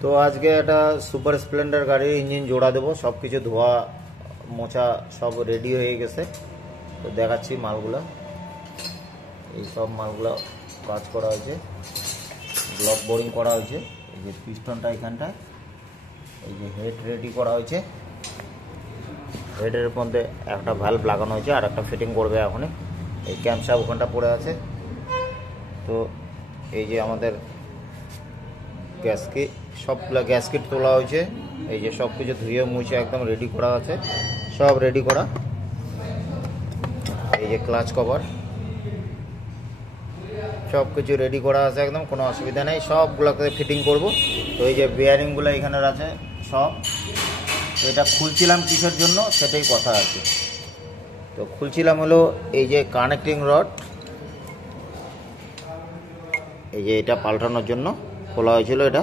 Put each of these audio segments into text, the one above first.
তো আজকে একটা সুপার স্প্লেন্ডার গাড়ির ইঞ্জিন জোড়া দেবো, সব কিছু ধোয়া মোছা সব রেডি হয়ে গেছে। তো দেখাচ্ছি মালগুলো, এই সব মালগুলো কাজ করা হয়েছে, ব্লক বোরিং করা হয়েছে। এই যে পিস্টনটা এখানটায়, এই যে হেড রেডি করা হয়েছে, হেডের মধ্যে একটা ভালভ লাগানো হয়েছে আর একটা ফিটিং করবে এখনই। এই ক্যাম্পশাফট ওখানটা পড়ে আছে। তো এই যে আমাদের গ্যাসকিট, সবগুলো গ্যাসকিট তোলা হয়েছে। এই যে সব কিছু ধুয়ে মুছে একদম রেডি করা আছে, সব রেডি করা। এই যে ক্লাচ কভার, সব কিছু রেডি করা আছে একদম, কোনো অসুবিধা নেই। সবগুলোকে ফিটিং করব। তো এই যে বেয়ারিংগুলো এখানে আছে সব। তো এটা খুলছিলাম কিসের জন্য সেটাই কথা আছে। তো খুলছিলাম হলো এই যে কানেক্টিং রড, এই যে এটা পাল্টানোর জন্য খোলা হয়েছিল এটা।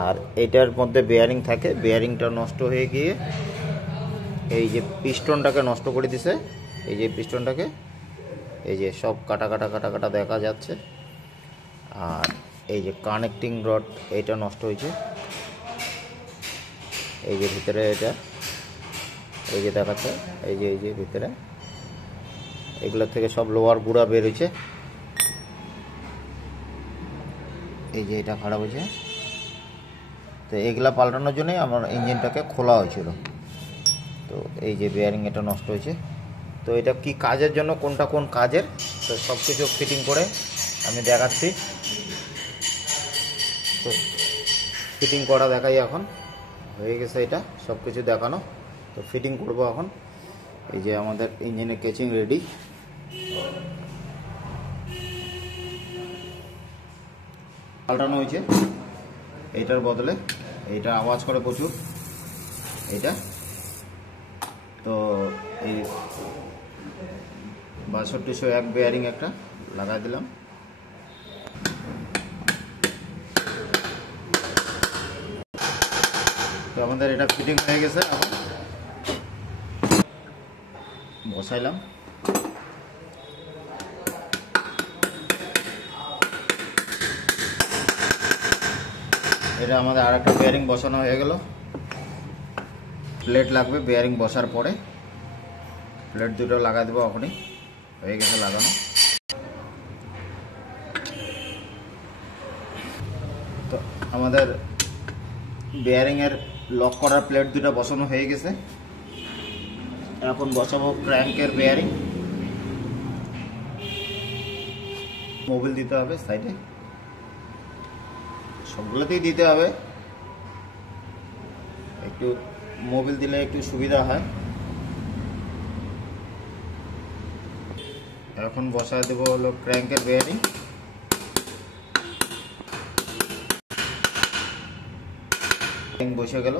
আর এটার মধ্যে বেয়ারিং থাকে, বেয়ারিংটা নষ্ট হয়ে গিয়ে এই যে পিস্টনটাকে নষ্ট করে দিছে। এই যে পিস্টনটাকে এই যে সব কাটা কাটা কাটা কাটা দেখা যাচ্ছে। আর এই যে কানেক্টিং রড এইটা নষ্ট হয়েছে, এই যে ভিতরে এটা এই যে দেখাচ্ছে, এই যে ভিতরে এগুলোর থেকে সব লোহার গুঁড়া বেরোচ্ছে। এই যে এটা খারাপ হয়েছে। তো এগুলা পাল্টানোর জন্যই আমার ইঞ্জিনটাকে খোলা হয়েছিল। তো এই যে বেয়ারিং এটা নষ্ট হয়েছে। তো এটা কি কাজের জন্য, কোনটা কোন কাজের, তো সব কিছু ফিটিং করে আমি দেখাচ্ছি। তো ফিটিং করা দেখাই, এখন হয়ে গেছে এটা সব কিছু দেখানো। তো ফিটিং করব এখন। এই যে আমাদের ইঞ্জিনের কেচিং রেডি। পাল্টানো হয়েছে এইটার বদলে, এইটা আওয়াজ করে প্রচুর এইটা। তো এই 6201 বেয়ারিং একটা লাগাই দিলাম। তো আমাদের এটা ফিটিং হয়ে গেছে, এখন বসাইলাম। এটা আমাদের আর একটা বেয়ারিং বসানো হয়ে গেল। প্লেট লাগবে বেয়ারিং বসার পরে, প্লেট দুটো লাগাই দেবো এখনই, হয়ে গেছে লাগানো। তো আমাদের বেয়ারিংয়ের লক করার প্লেট দুটো বসানো হয়ে গেছে। এখন বসাবো ক্র্যাঙ্কের বেয়ারিং। মোবিল দিতে হবে সাইডে, সবগুলোতেই দিতে হবে। একটু মোবিল দিলে একটু সুবিধা হয়। এখন বসায় দেবো হলো ক্র্যাঙ্কের বেয়ারিং। বসে গেল।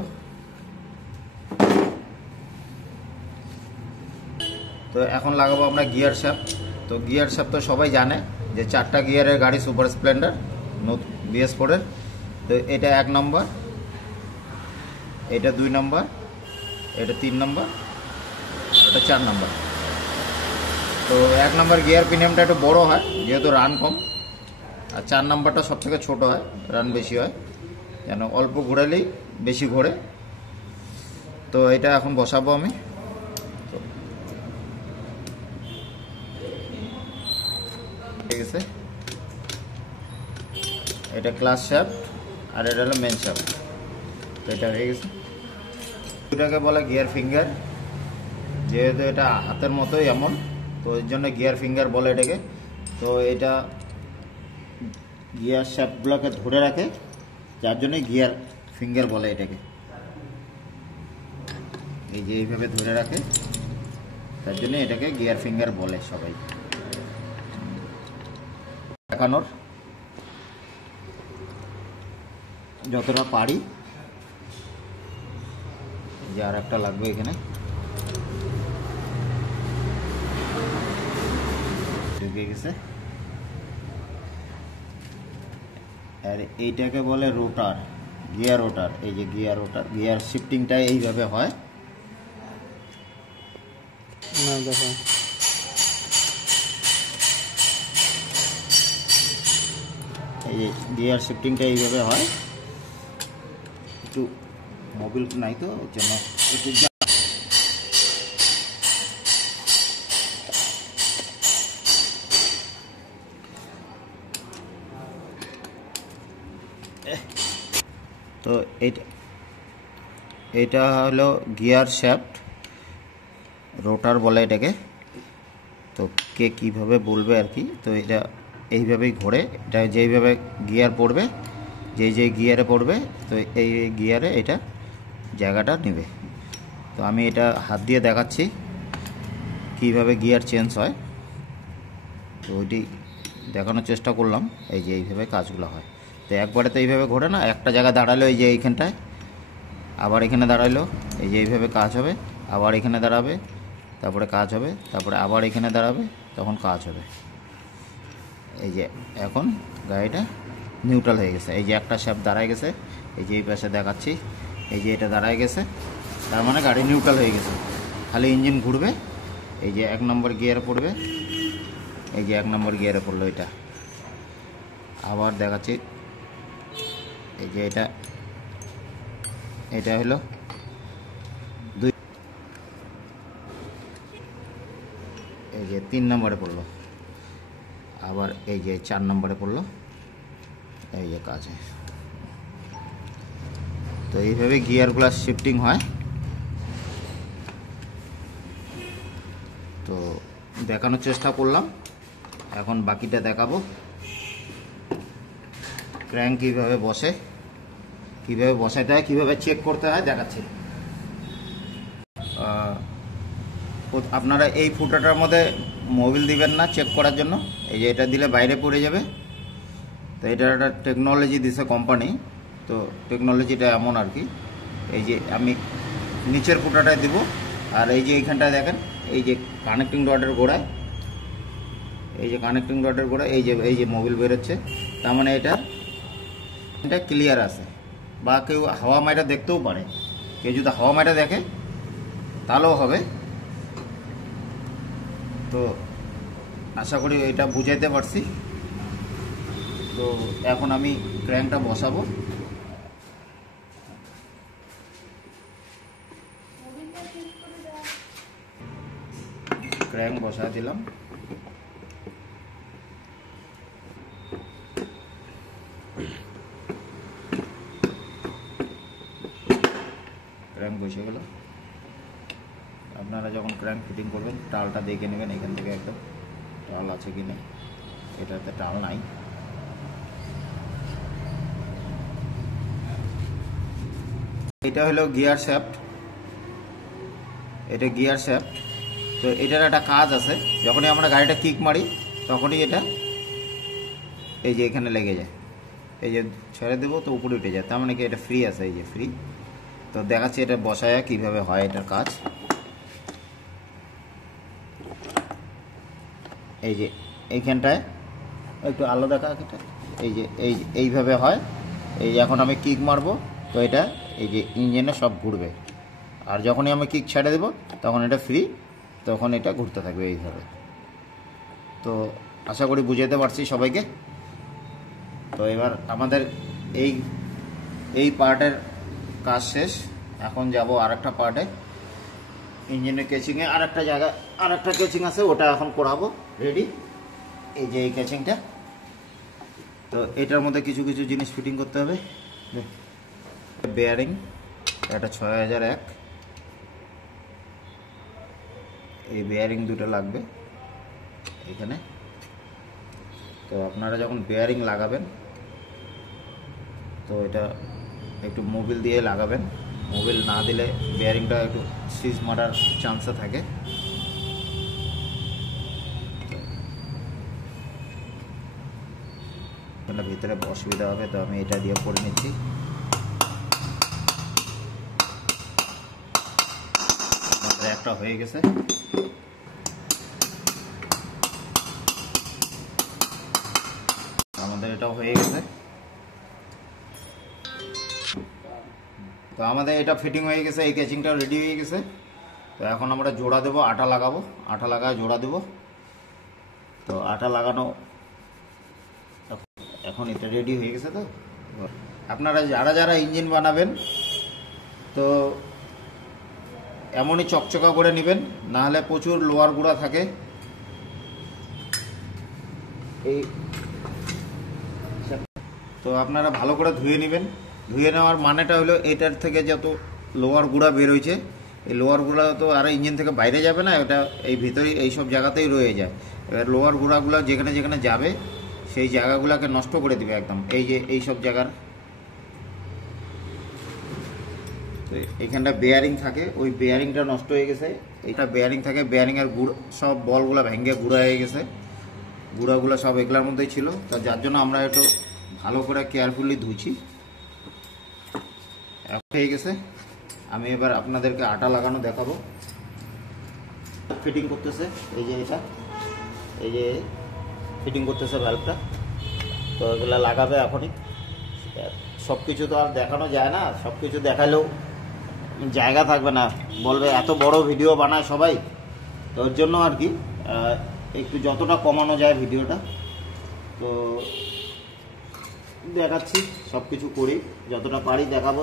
তো এখন লাগাবো আমরা গিয়ার শ্যাফট। তো গিয়ার শ্যাফট তো সবাই জানে যে 4টা গিয়ারের গাড়ি সুপার স্প্লেন্ডার BS4-এর। তো এটা 1 নম্বর, এটা 2 নম্বর, এটা 3 নম্বর, এটা 4 নম্বর। তো 1 নম্বর গিয়ার প্রিমিয়ামটা একটু বড় হয় যেহেতু রান কম, আর 4 নম্বরটা সব থেকে ছোটো হয়, রান বেশি হয়, যেন অল্প ঘোরালেই বেশি ঘোরে। তো এটা এখন বসাবো আমি। ঠিক আছে, এটা ক্লাস শ্যাফট আর এটা হলো মেন শ্যাফট। তো এটা হয়ে গেছে। এটাকে বলে গিয়ার ফিঙ্গার, যেহেতু এটা হাতের মতোই এমন, তো এর জন্য গিয়ার ফিঙ্গার বলে এটাকে। তো এটা গিয়ার শ্যাফটগুলোকে ধরে রাখে, যার জন্য গিয়ার ফিঙ্গার বলে এটাকে। এই যে এইভাবে ধরে রাখে, তার জন্য এটাকে গিয়ার ফিঙ্গার বলে সবাই। দেখানোর যতটা পারি। যে আর একটা লাগবে এখানে, ঢুকে গেছে। আর এইটাকে বলে রোটার, গিয়ার রোটার। এই যে গিয়ার রোটার, গিয়ার শিফটিংটা এইভাবে হয়। না দেখো, এই যে গিয়ার শিফটিংটা এইভাবে হয়। একটু মোবিল নাই তো ওর জন্য একটু তো এটা হলো গিয়ার শ্যাফট, রোটার বলে এটাকে। তো কে কীভাবে বলবে আর কি। তো এটা এইভাবেই ঘোরে, এটা যেইভাবে গিয়ার পড়বে, যেই গিয়ারে পড়বে তো এই গিয়ারে এটা জায়গাটা নেবে। তো আমি এটা হাত দিয়ে দেখাচ্ছি কীভাবে গিয়ার চেঞ্জ হয়। তো ওইটি দেখানোর চেষ্টা করলাম। এই যে এইভাবে কাজগুলো হয়। তো একবারে তো এইভাবে ঘোরে না, একটা জায়গায় দাঁড়ালো এই যে এইখানটায়, আবার এখানে দাঁড়াইলো, এই যে এইভাবে কাজ হবে, আবার এখানে দাঁড়াবে, তারপরে কাজ হবে, তারপরে আবার এখানে দাঁড়াবে, তখন কাজ হবে। এই যে এখন গাড়িটা নিউট্রাল হয়ে গেছে। এই যে একটা শ্যাফট দাঁড়ায় গেছে, এই যে এই পাশে দেখাচ্ছি, এই যে এটা দাঁড়ায় গেছে, তার মানে গাড়ি নিউট্রাল হয়ে গেছে। খালি ইঞ্জিন ঘুরবে, এই যে 1 নম্বর গিয়ারে পড়বে, এই যে 1 নম্বর গিয়ারে পড়লো এটা। আবার দেখাচ্ছি, এই যে এটা হলো 2, এই যে 3 নম্বরে পড়লো, আবার এই যে 4 নম্বরে পড়লো, এই যে কাজ হয়। তো এইভাবে গিয়ারগুলো শিফটিং হয়। তো দেখানোর চেষ্টা করলাম, এখন বাকিটা দেখাবো। ক্র্যাঙ্ক কীভাবে বসে, কীভাবে বসাতে হয়, কীভাবে চেক করতে হয় দেখাচ্ছি। আপনারা এই ফুটাটার মধ্যে মোবিল দিবেন না চেক করার জন্য, এই যে এটা দিলে বাইরে পড়ে যাবে। তো এটা একটা টেকনোলজি দিছে কোম্পানি। তো টেকনোলজিটা এমন আর কি, এই যে আমি নিচের ফুটাটায় দিব, আর এই যে এইখানটায় দেখেন এই যে কানেক্টিং রডের গোড়ায়, এই যে কানেক্টিং রডের গোড়ায় এই যে মোবিল বেরোচ্ছে, তার মানে এটা ক্লিয়ার আছে। বা কেউ হাওয়া মাইটা দেখতেও পারে, কেউ যদি হাওয়া মাইটা দেখে তাহলেও হবে। তো আশা করি এটা বুঝাইতে পারছি। তো এখন আমি ক্র্যাঙ্কটা বসাবো। ক্র্যাঙ্ক বসা দিলাম। ক্র্যাঙ্ক বসে গেল। আপনারা যখন ক্র্যাঙ্ক ফিটিং করবেন টালটা দেখে নেবেন এখান থেকে একদম টাল আছে কি না। এটাতে টাল নাই। এটা হলো গিয়ার শ্যাফট, এটা গিয়ার শ্যাফট। তো এটার একটা কাজ আছে, যখনই আমরা গাড়িটা কিক মারি তখনই এটা এই যে এখানে লেগে যায়, এই যে ছেড়ে দেবো তো উপরে উঠে যায়, তার মানে কি এটা ফ্রি আছে, এই যে ফ্রি। তো দেখাচ্ছি এটা বসায় কীভাবে হয় এটার কাজ। এই যে এইখানটায় একটু আলো দেখা, এই যে এইভাবে হয়। এই এখন আমি কিক মারবো তো এটা এই যে ইঞ্জিনে সব ঘুরবে, আর যখনই আমি কিক ছেড়ে দেবো তখন এটা ফ্রি, তখন এটা ঘুরতে থাকবে এইভাবে। তো আশা করি বুঝাতে পারছি সবাইকে। তো এবার আমাদের এই পার্টের কাজ শেষ। এখন যাব আরেকটা পার্টে, ইঞ্জিনের কেচিংয়ে আরেকটা জায়গা, আরেকটা কেচিং আছে, ওটা এখন করাবো রেডি। এই যে এই কেচিংটা, তো এটার মধ্যে কিছু কিছু জিনিস ফিটিং করতে হবে। বেয়ারিং, এটা 6001, এই বেয়ারিং দুটো লাগবে এখানে। তো আপনারা যখন বেয়ারিং লাগাবেন তো এটা একটু মোবিল দিয়ে লাগাবেন, মোবিল না দিলে বেয়ারিংটা একটু সিজ মারার চান্সে থাকে। ভিতরে অসুবিধা হবে, তো আমি এটা দিয়ে করে নিচ্ছি। একটা হয়ে গেছে, আমাদের এটাও হয়ে গেছে। তো আমাদের এটা ফিটিং হয়ে গেছে, এই কেচিংটা রেডি হয়ে গেছে। তো এখন আমরা জোড়া দেবো, আটা লাগাবো, আটা লাগায় জোড়া দেবো। তো আটা লাগানো এখন এটা রেডি হয়ে গেছে। তো আপনারা যারা যারা ইঞ্জিন বানাবেন তো এমনই চকচকা করে নেবেন, না হলে প্রচুর লোহার গুঁড়া থাকে। এই তো আপনারা ভালো করে ধুয়ে নেবেন। ধুয়ে নেওয়ার মানেটা হলো এটার থেকে যত লোহার গুঁড়া বের হয়েছে, এই লোহার গুঁড়া তো আর ইঞ্জিন থেকে বাইরে যাবে না, এটা এই ভিতরেই এই সব জায়গাতেই রয়ে যায়। এবার লোহার গুঁড়াগুলো যেখানে যেখানে যাবে সেই জায়গাগুলোকে নষ্ট করে দিবে একদম। এই যে এই সব জায়গার তো এইখানটা বেয়ারিং থাকে, ওই বেয়ারিংটা নষ্ট হয়ে গেছে। এটা বেয়ারিং থাকে, বেয়ারিংয়ের গুঁড়ো সব বলগুলো ভেঙে গুঁড়া হয়ে গেছে, গুঁড়াগুলো সব এগুলোর মধ্যেই ছিল। তা যার জন্য আমরা একটু ভালো করে কেয়ারফুলি ধুইছি। হয়ে গেছে, আমি এবার আপনাদেরকে আটা লাগানো দেখাবো। ফিটিং করতেছে, এই যে এটা, এই যে ফিটিং করতেছে ভ্যালভটা। তো এগুলো লাগাবে এখনই। সব কিছু তো আর দেখানো যায় না, সব কিছু দেখালেও জায়গা থাকবে না, বলবে এত বড় ভিডিও বানায় সবাই। তো ওর জন্য আর কি একটু যতটা কমানো যায় ভিডিওটা, তো দেখাচ্ছি। সব কিছু করি, যতটা পারি দেখাবো।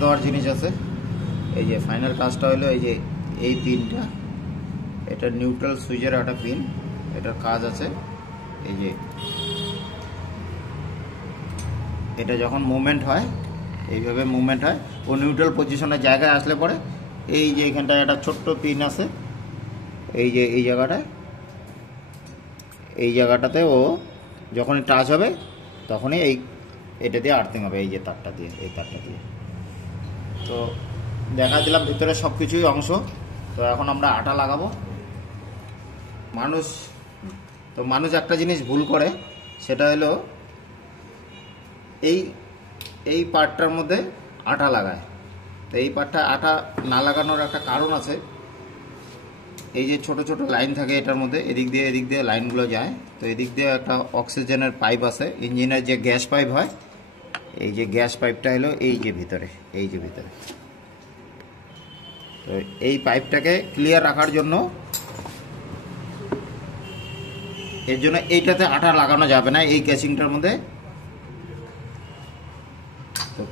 দেওয়ার জিনিস আছে, এই যে ফাইনাল কাজটা হলো এই যে এই পিনটা, এটা নিউট্রাল সুইচের একটা পিন, এটার কাজ আছে এই যে এটা যখন মুভমেন্ট হয়, এইভাবে মুভমেন্ট হয়, ও নিউট্রাল পজিশনের জায়গায় আসলে পরে এই যে এখানটায় একটা ছোট্ট পিন আছে, এই যে এই জায়গাটাতে ও যখনই টাচ হবে তখনই এটা দিয়ে আর্থিং হবে, এই যে তারটা দিয়ে, এই তারটা দিয়ে। তো দেখা দিলাম ভিতরে সব কিছুই অংশ। তো এখন আমরা আটা লাগাবো। মানুষ একটা জিনিস ভুল করে, সেটা হলো এই পার্টটার মধ্যে আটা লাগায়। তো এই পার্টটা আটা না লাগানোর একটা কারণ আছে। এই যে ছোট ছোট লাইন থাকে এটার মধ্যে, এদিক দিয়ে লাইনগুলো যায়। তো এদিক দিয়ে একটা অক্সিজেনের পাইপ আছে, ইঞ্জিনের যে গ্যাস পাইপ হয়, এই যে গ্যাস পাইপটা হলো এই যে ভিতরে, তো এই পাইপটাকে ক্লিয়ার রাখার জন্য, এর জন্য এইটাতে আটা লাগানো যাবে না, এই ক্যাচিংটার মধ্যে। তো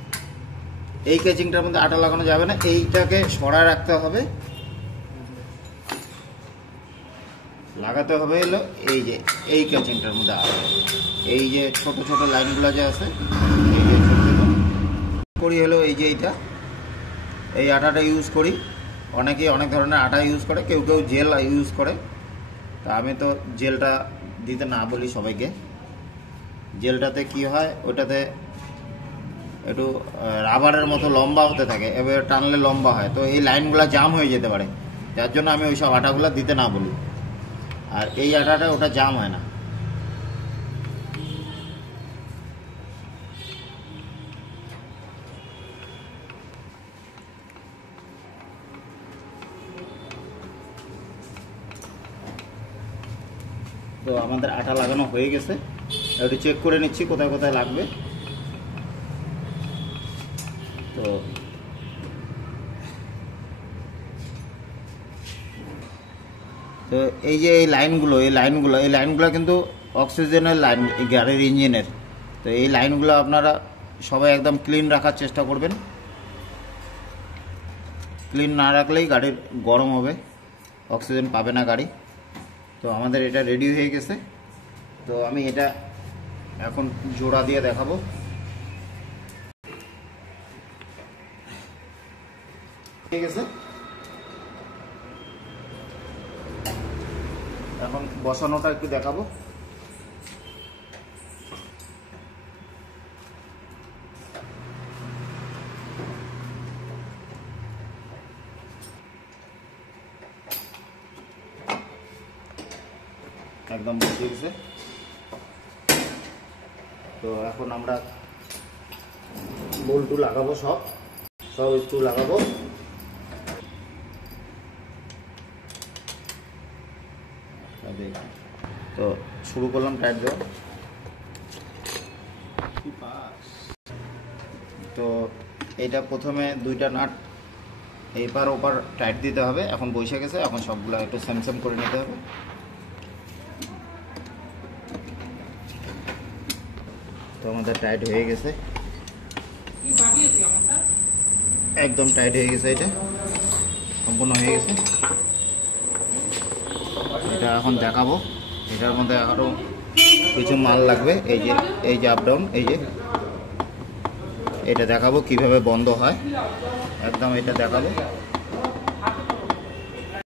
এই ক্যাচিংটার মধ্যে আটা লাগানো যাবে না, এইটাকে সরায় রাখতে হবে। লাগাতে হবে হলো এই যে এই ক্যাচিংটার মধ্যে আটা, এই যে ছোট ছোট লাইনগুলো যে আছে, এই যে ছোট ছোট করি হলো এই যে এই আটাটা ইউজ করি। অনেকেই অনেক ধরনের আটা ইউজ করে, কেউ জেল ইউজ করে। তা আমি তো জেলটা দিতে না বলি সবাইকে। জেলটাতে কি হয়, ওটাতে একটু রাবারের মতো লম্বা হতে থাকে, এবার টানলে লম্বা হয়, তো এই লাইনগুলো জাম হয়ে যেতে পারে। যার জন্য আমি ওই সব আটাগুলো দিতে না বলি। আর এই আটাটা ওটা জাম হয় না। তো আমাদের আটা লাগানো হয়ে গেছে, একটু চেক করে নিচ্ছি কোথায় কোথায় লাগবে। তো এই যে এই লাইনগুলো কিন্তু অক্সিজেনের লাইন, গাড়ির ইঞ্জিনের। তো এই লাইনগুলো আপনারা সবাই একদম ক্লিন রাখার চেষ্টা করবেন। ক্লিন না রাখলেই গাড়ির গরম হবে, অক্সিজেন পাবে না গাড়ি। তো আমাদের এটা রেডি হয়ে গেছে। তো আমি এটা এখন জোড়া দিয়ে দেখাবো। হয়ে গেছে, এখন বসানোটা একটু দেখাবো। একদম বসে গেছে। তো এখন আমরা বল্টু লাগাবো, সব স্ক্রু লাগাবো। তো শুরু করলাম টাইট দেওয়া। তো এইটা প্রথমে দুইটা নাট এইপার ওপার টাইট দিতে হবে। এখন বসে গেছে, এখন সবগুলো একটু সেম করে নিতে হবে। তো আমাদের টাইট হয়ে গেছে। একদম টাইট হয়ে গেছে, এটা সম্পূর্ণ হয়ে গেছে। এটা এখন দেখাবো, এটার মধ্যে আরও কিছু মাল লাগবে। এই যে আপ ডাউন, এই যে এটা দেখাবো কিভাবে বন্ধ হয়, একদম এটা দেখাবো।